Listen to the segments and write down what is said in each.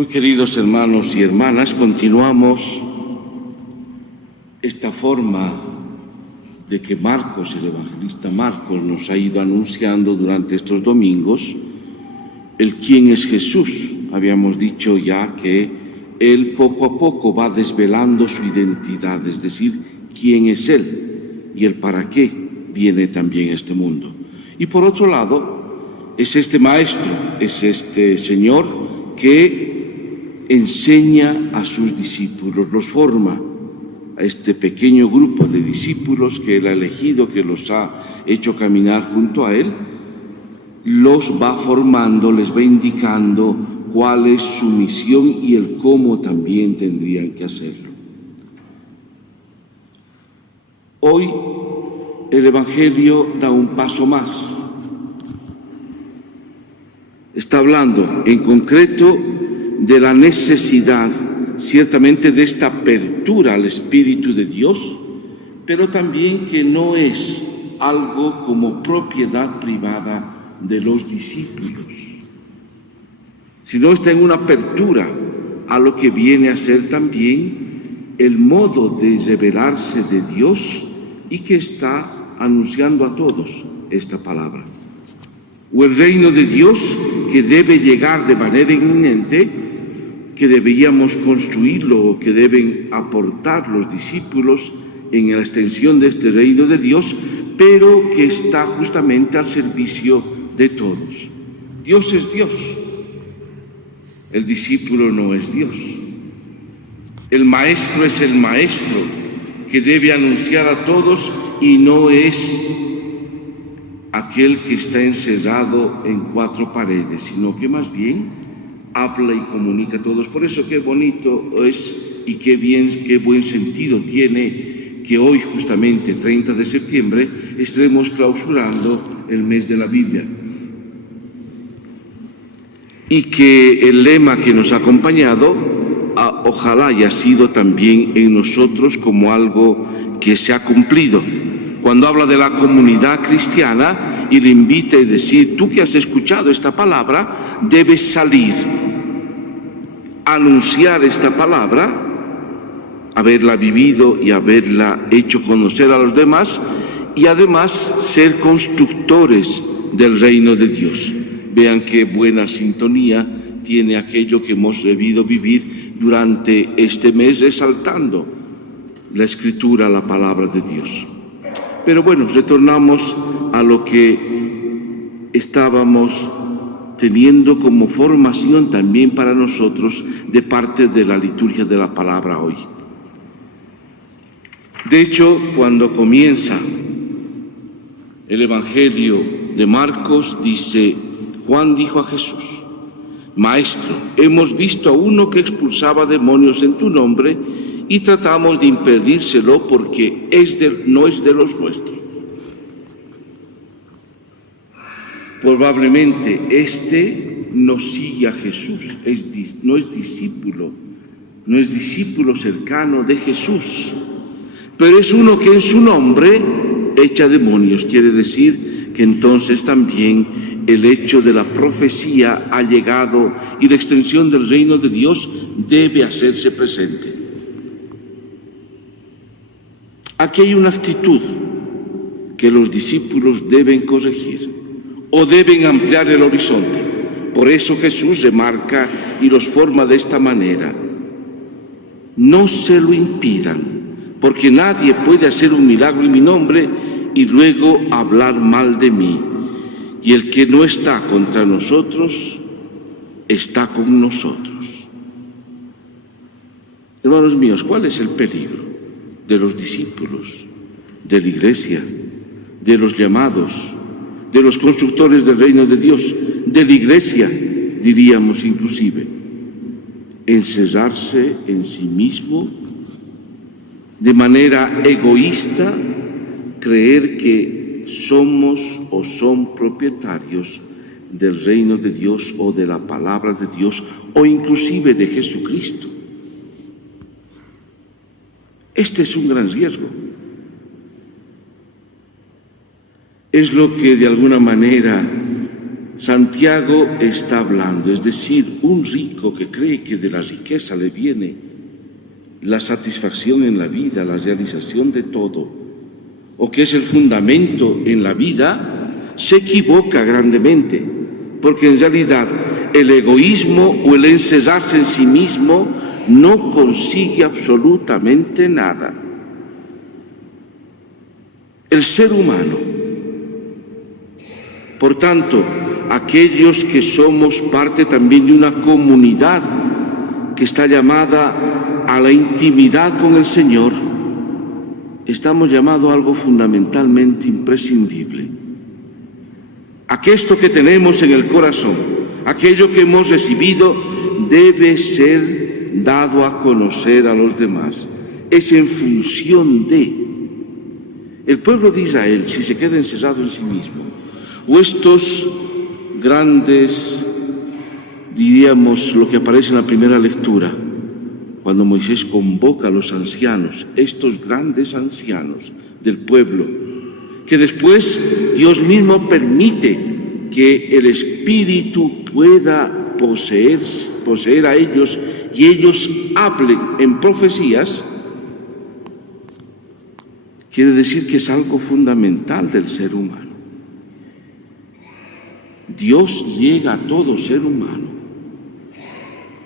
Muy queridos hermanos y hermanas, continuamos esta forma de que Marcos, el evangelista Marcos, nos ha ido anunciando durante estos domingos el quién es Jesús. Habíamos dicho ya que él poco a poco va desvelando su identidad, es decir, quién es él y el para qué viene también a este mundo. Y por otro lado, es este maestro, es este Señor que enseña a sus discípulos, los forma, a este pequeño grupo de discípulos que él ha elegido, que los ha hecho caminar junto a él, los va formando, les va indicando cuál es su misión y el cómo también tendrían que hacerlo. Hoy el Evangelio da un paso más. Está hablando en concreto de la necesidad, ciertamente, de esta apertura al Espíritu de Dios, pero también que no es algo como propiedad privada de los discípulos, sino está en una apertura a lo que viene a ser también el modo de revelarse de Dios y que está anunciando a todos esta palabra. O el reino de Dios que debe llegar de manera inminente, que deberíamos construirlo o que deben aportar los discípulos en la extensión de este reino de Dios, pero que está justamente al servicio de todos. Dios es Dios, el discípulo no es Dios. El maestro es el maestro que debe anunciar a todos y no es aquel que está encerrado en cuatro paredes, sino que más bien habla y comunica a todos. Por eso qué bonito es y qué buen sentido tiene que hoy, justamente 30 de septiembre, estaremos clausurando el mes de la Biblia. Y que el lema que nos ha acompañado, ojalá haya sido también en nosotros como algo que se ha cumplido. Cuando habla de la comunidad cristiana y le invita a decir, tú que has escuchado esta palabra, debes salir, anunciar esta palabra, haberla vivido y haberla hecho conocer a los demás y además ser constructores del reino de Dios. Vean qué buena sintonía tiene aquello que hemos debido vivir durante este mes, resaltando la Escritura, la palabra de Dios. Pero bueno, retornamos a lo que estábamos teniendo como formación también para nosotros de parte de la liturgia de la palabra hoy. De hecho, cuando comienza el Evangelio de Marcos, dice, Juan dijo a Jesús, Maestro, hemos visto a uno que expulsaba demonios en tu nombre y tratamos de impedírselo porque no es de los nuestros. Probablemente no sigue a Jesús, no es discípulo cercano de Jesús, pero es uno que en su nombre echa demonios. Quiere decir que entonces también el hecho de la profecía ha llegado y la extensión del reino de Dios debe hacerse presente. Aquí hay una actitud que los discípulos deben corregir o deben ampliar el horizonte. Por eso Jesús remarca y los forma de esta manera. No se lo impidan, porque nadie puede hacer un milagro en mi nombre y luego hablar mal de mí. Y el que no está contra nosotros, está con nosotros. Hermanos míos, ¿cuál es el peligro de los discípulos, de la Iglesia, de los llamados, de los constructores del reino de Dios, de la Iglesia, diríamos inclusive? Encerrarse en sí mismo, de manera egoísta, creer que somos o son propietarios del reino de Dios o de la palabra de Dios o inclusive de Jesucristo. Este es un gran riesgo. Es lo que de alguna manera Santiago está hablando, es decir, un rico que cree que de la riqueza le viene la satisfacción en la vida, la realización de todo, o que es el fundamento en la vida, se equivoca grandemente, porque en realidad el egoísmo o el encerrarse en sí mismo no consigue absolutamente nada. El ser humano, por tanto, aquellos que somos parte también de una comunidad que está llamada a la intimidad con el Señor, estamos llamados a algo fundamentalmente imprescindible. Aquello que tenemos en el corazón, aquello que hemos recibido, debe ser dado a conocer a los demás. Es en función de el pueblo de Israel, si se queda encerrado en sí mismo, o estos grandes, diríamos, lo que aparece en la primera lectura, cuando Moisés convoca a los ancianos, estos grandes ancianos del pueblo, que después Dios mismo permite que el Espíritu pueda poseer a ellos y ellos hablen en profecías, quiere decir que es algo fundamental del ser humano. Dios llega a todo ser humano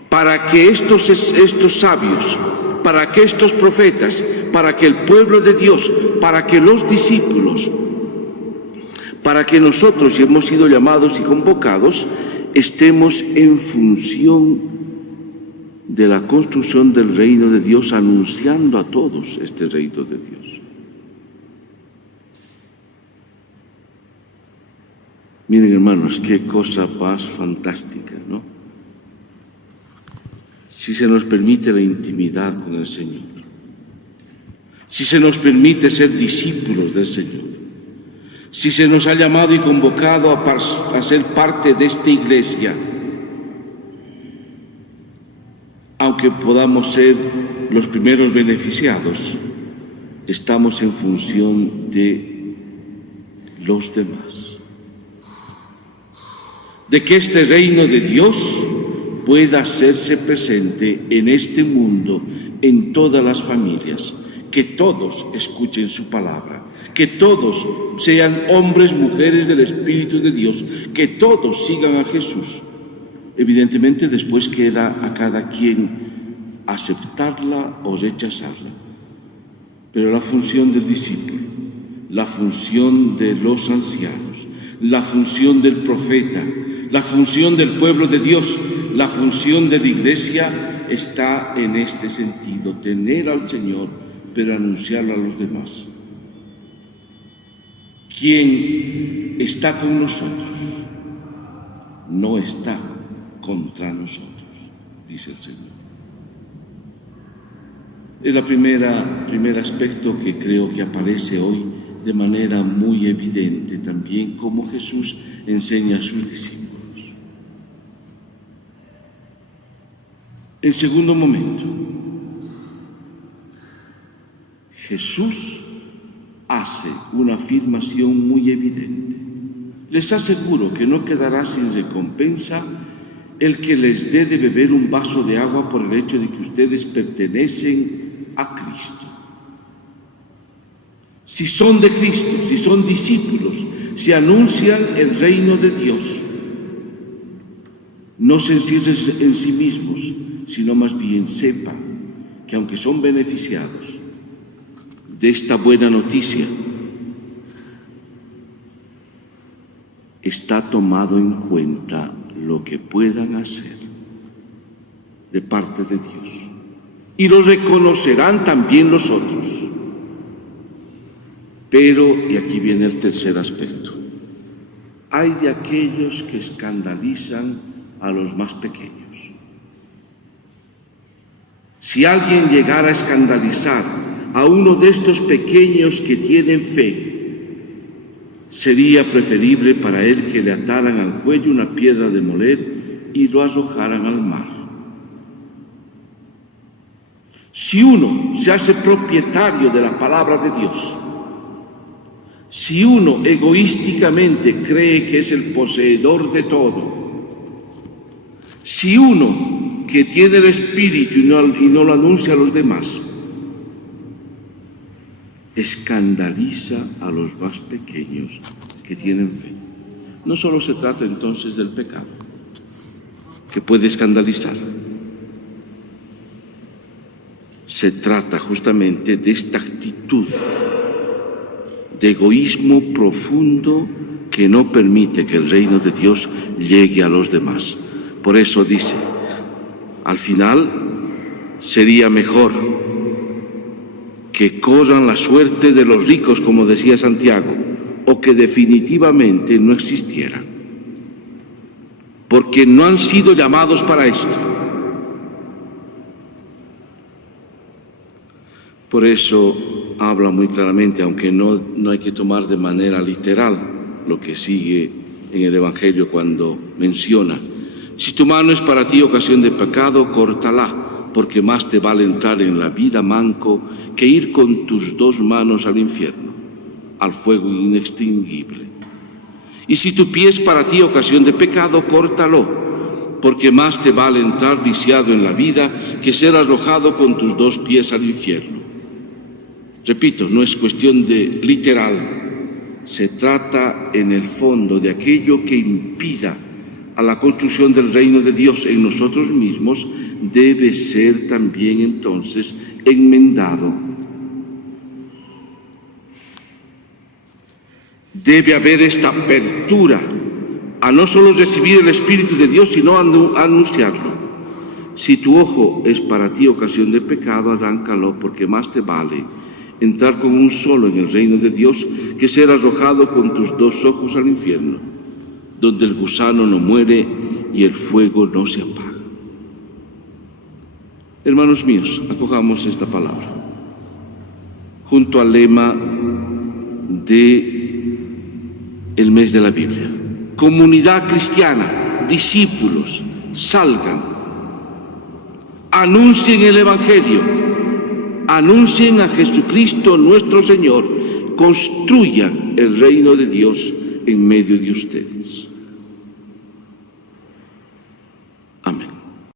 para que estos sabios, para que estos profetas, para que el pueblo de Dios, para que los discípulos, para que nosotros, si hemos sido llamados y convocados, estemos en función de la construcción del reino de Dios, anunciando a todos este reino de Dios. Miren, hermanos, qué cosa más fantástica, ¿no? Si se nos permite la intimidad con el Señor, si se nos permite ser discípulos del Señor, si se nos ha llamado y convocado a ser parte de esta iglesia, aunque podamos ser los primeros beneficiados, estamos en función de los demás. De que este reino de Dios pueda hacerse presente en este mundo, en todas las familias, que todos escuchen su palabra, que todos sean hombres, mujeres del Espíritu de Dios, que todos sigan a Jesús. Evidentemente después queda a cada quien aceptarla o rechazarla, pero la función del discípulo, la función de los ancianos, la función del profeta, la función del pueblo de Dios, la función de la iglesia está en este sentido, tener al Señor, pero anunciarlo a los demás. Quien está con nosotros no está contra nosotros, dice el Señor. Es el primer aspecto que creo que aparece hoy de manera muy evidente también, como Jesús enseña a sus discípulos. En segundo momento, Jesús hace una afirmación muy evidente. Les aseguro que no quedará sin recompensa el que les dé de beber un vaso de agua por el hecho de que ustedes pertenecen a Cristo. Si son de Cristo, si son discípulos, si anuncian el reino de Dios, no se encierren en sí mismos, sino más bien sepan que aunque son beneficiados de esta buena noticia, está tomado en cuenta lo que puedan hacer de parte de Dios. Y lo reconocerán también los otros. Pero, y aquí viene el tercer aspecto, hay de aquellos que escandalizan a los más pequeños. Si alguien llegara a escandalizar a uno de estos pequeños que tienen fe, sería preferible para él que le ataran al cuello una piedra de moler y lo arrojaran al mar. Si uno se hace propietario de la palabra de Dios, Si uno egoísticamente cree que es el poseedor de todo, si uno que tiene el Espíritu y no lo anuncia a los demás, escandaliza a los más pequeños que tienen fe. No solo se trata entonces del pecado, que puede escandalizar. Se trata justamente de esta actitud de egoísmo profundo que no permite que el reino de Dios llegue a los demás. Por eso dice, al final sería mejor que corran la suerte de los ricos, como decía Santiago, o que definitivamente no existieran, porque no han sido llamados para esto. Por eso habla muy claramente, aunque no hay que tomar de manera literal lo que sigue en el Evangelio cuando menciona: si tu mano es para ti ocasión de pecado, córtala, porque más te vale entrar en la vida manco que ir con tus dos manos al infierno, al fuego inextinguible. Y si tu pie es para ti ocasión de pecado, córtalo, porque más te vale entrar viciado en la vida que ser arrojado con tus dos pies al infierno. Repito, no es cuestión de literal, se trata en el fondo de aquello que impida a la construcción del reino de Dios en nosotros mismos, debe ser también entonces enmendado. Debe haber esta apertura a no solo recibir el Espíritu de Dios, sino a anunciarlo. Si tu ojo es para ti ocasión de pecado, arráncalo, porque más te vale entrar con un solo en el reino de Dios que ser arrojado con tus dos ojos al infierno, donde el gusano no muere y el fuego no se apaga. Hermanos míos, acojamos esta palabra junto al lema de el mes de la Biblia: comunidad cristiana, discípulos, salgan, anuncien el Evangelio, anuncien a Jesucristo nuestro Señor, construyan el reino de Dios en medio de ustedes.